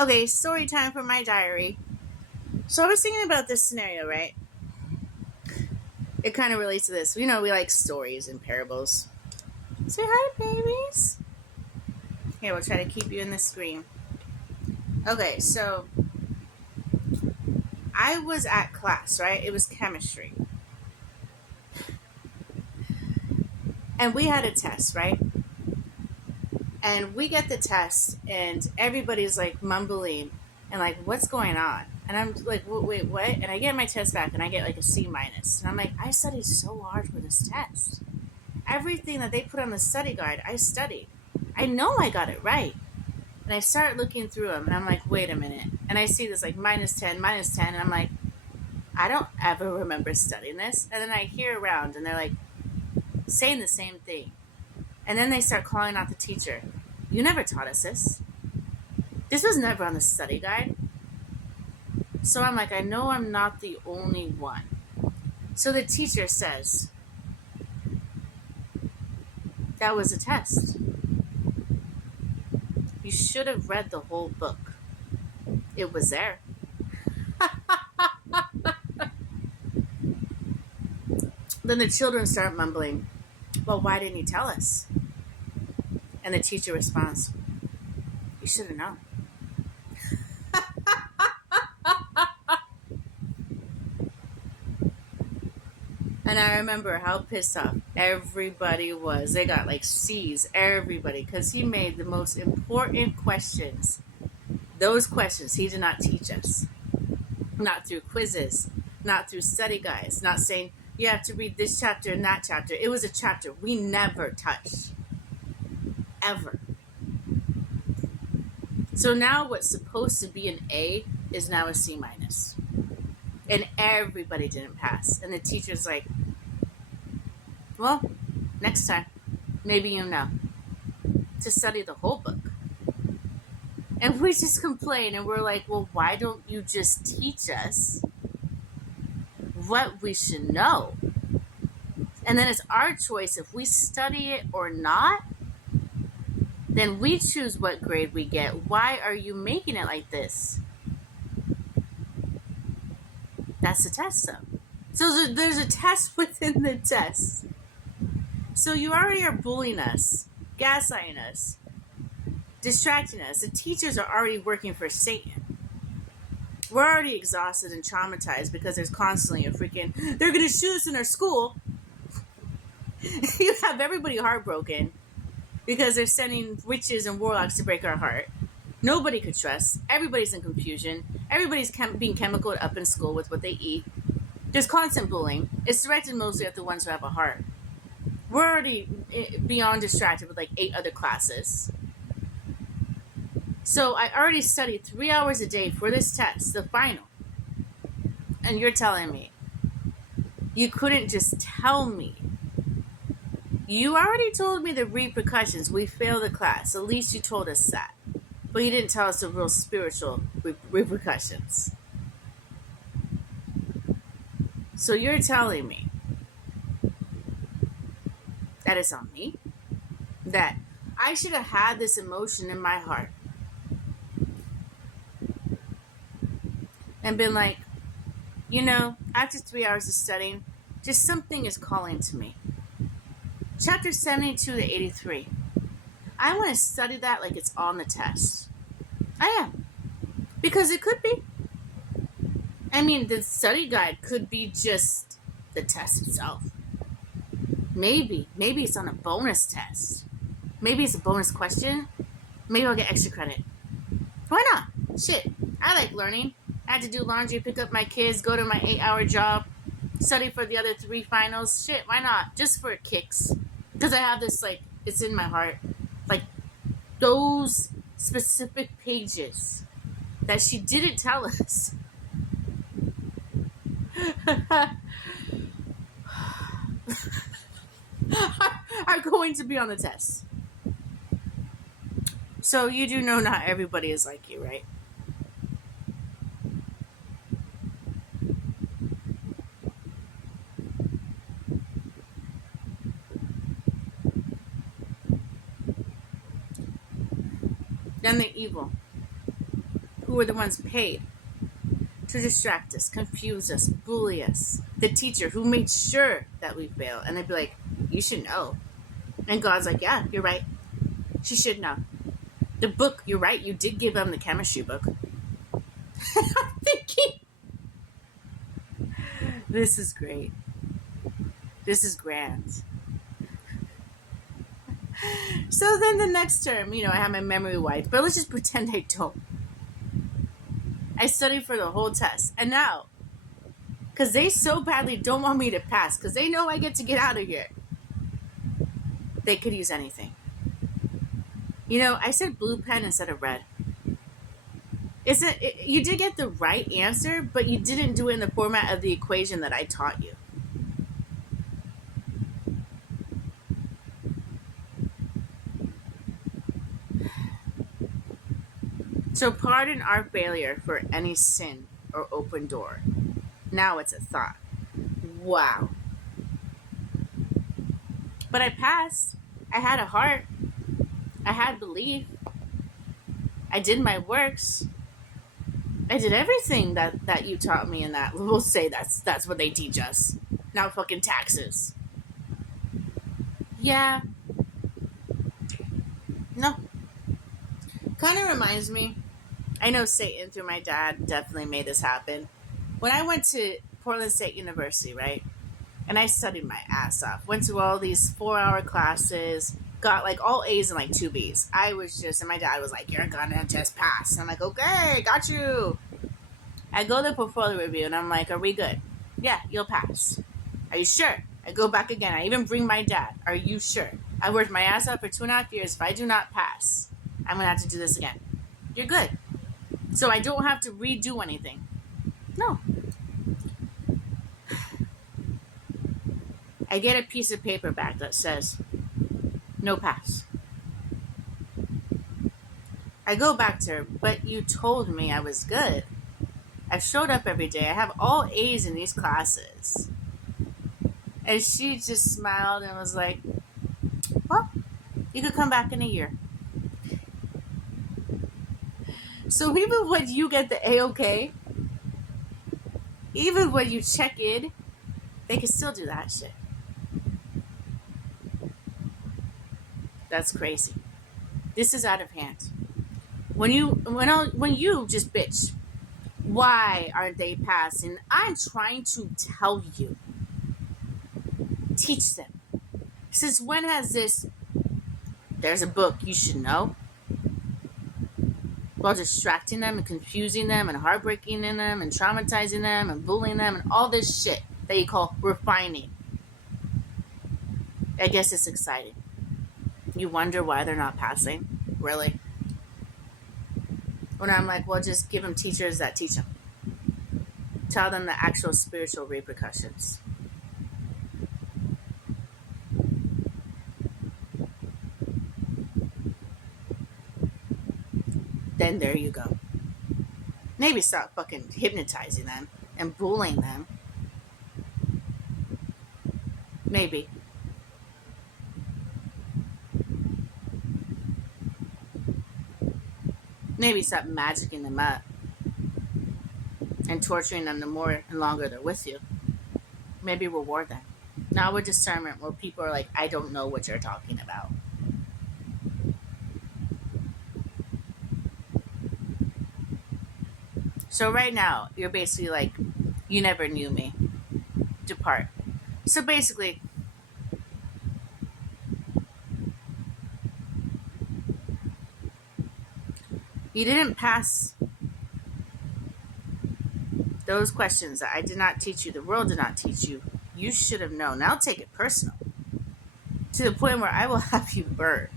Okay, story time from my diary. So I was thinking about this scenario, right? It kind of relates to this. You know, we like stories and parables. Say hi, babies. Here, we'll try to keep you in the screen. Okay, so I was at class, right? It was chemistry. And we had a test, right? And we get the test, and everybody's like mumbling and like, what's going on? And I'm like, wait, what? And I get my test back, and I get like a C minus. And I'm like, I studied so hard for this test. Everything that they put on the study guide, I studied. I know I got it right. And I start looking through them, and I'm like, wait a minute. And I see this like minus 10, minus 10, and I'm like, I don't ever remember studying this. And then I hear around, and they're like saying the same thing. And then they start calling out the teacher. You never taught us this. This was never on the study guide. So I'm like, I know I'm not the only one. So the teacher says, that was a test. You should have read the whole book. It was there. Then the children start mumbling, well, why didn't you tell us? And the teacher responds, you should have known. And I remember how pissed off everybody was. They got like C's, everybody, because he made the most important questions. Those questions he did not teach us. Not through quizzes, not through study guides, not saying you have to read this chapter and that chapter. It was a chapter we never touched. Ever. So now what's supposed to be an A is now a C minus. And everybody didn't pass. And the teacher's like, well, next time, maybe you know, to study the whole book. And we just complain, and we're like, well, why don't you just teach us what we should know? And then it's our choice if we study it or not. Then we choose what grade we get. Why are you making it like this? That's the test, though. So there's a test within the test. So you already are bullying us, gaslighting us, distracting us. The teachers are already working for Satan. We're already exhausted and traumatized because there's constantly a freaking, they're going to shoot us in our school. You have everybody heartbroken because they're sending witches and warlocks to break our heart. Nobody could trust. Everybody's in confusion. Everybody's being chemicaled up in school with what they eat. There's constant bullying. It's directed mostly at the ones who have a heart. We're already beyond distracted with like 8 other classes. So I already studied 3 hours a day for this test, the final. And you're telling me you couldn't just tell me. You already told me the repercussions. We failed the class. At least you told us that. But you didn't tell us the real spiritual repercussions. So you're telling me that it's on me? That I should have had this emotion in my heart and been like, you know, after 3 hours of studying, just something is calling to me. Chapter 72 to 83. I want to study that like it's on the test. I am. Because it could be. I mean, the study guide could be just the test itself. Maybe it's on a bonus test. Maybe it's a bonus question. Maybe I'll get extra credit. Why not? Shit, I like learning. I had to do laundry, pick up my kids, go to my 8-hour job, study for the other 3 finals. Shit, why not? Just for kicks. Because I have this, like, it's in my heart. Like, those specific pages that she didn't tell us. Are going to be on the test. So you do know not everybody is like you, right? Then the evil. who were the ones paid to distract us, confuse us, bully us. The teacher who made sure that we fail. And they'd be like, you should know. And God's like, yeah, you're right. She should know. The book, you're right, you did give them the chemistry book. I'm thinking, this is great. This is grand. So then the next term, I have my memory wiped, but let's just pretend I don't. I studied for the whole test. And now, because they so badly don't want me to pass, because they know I get out of here, they could use anything. I said blue pen instead of red. You did get the right answer, but you didn't do it in the format of the equation that I taught you. So pardon our failure for any sin or open door. Now it's a thought. Wow. But I passed. I had a heart. I had belief. I did my works. I did everything that you taught me in that. We'll say that's what they teach us. Now fucking taxes. Yeah. No. Kind of reminds me. I know Satan through my dad definitely made this happen. When I went to Portland State University, right? And I studied my ass off. Went to all these 4-hour classes. Got like all A's and like 2 B's. And my dad was like, you're gonna just pass. And I'm like, okay, got you. I go to the portfolio review and I'm like, are we good? Yeah, you'll pass. Are you sure? I go back again. I even bring my dad. Are you sure? I worked my ass off for 2.5 years. If I do not pass, I'm gonna have to do this again. You're good. So I don't have to redo anything. No. I get a piece of paper back that says, no pass. I go back to her, but you told me I was good. I showed up every day. I have all A's in these classes. And she just smiled and was like, well, you could come back in a year. So even when you get the A-OK, even when you check in, they can still do that shit. That's crazy. This is out of hand. When you just bitch, why aren't they passing? I'm trying to tell you. Teach them. Since when has this? There's a book you should know. While distracting them and confusing them and heartbreaking them and traumatizing them and bullying them and all this shit that you call refining. I guess it's exciting. You wonder why they're not passing? Really? When I'm like, well, just give them teachers that teach them. Tell them the actual spiritual repercussions. Then there you go. Maybe stop fucking hypnotizing them and bullying them. Maybe. Maybe stop magicking them up and torturing them the more and longer they're with you. Maybe reward them. Now with discernment where people are like, I don't know what you're talking about. So right now, you're basically like, you never knew me. Depart. So basically, you didn't pass those questions that I did not teach you, the world did not teach you. You should have known. Now take it personal. To the point where I will have you burned.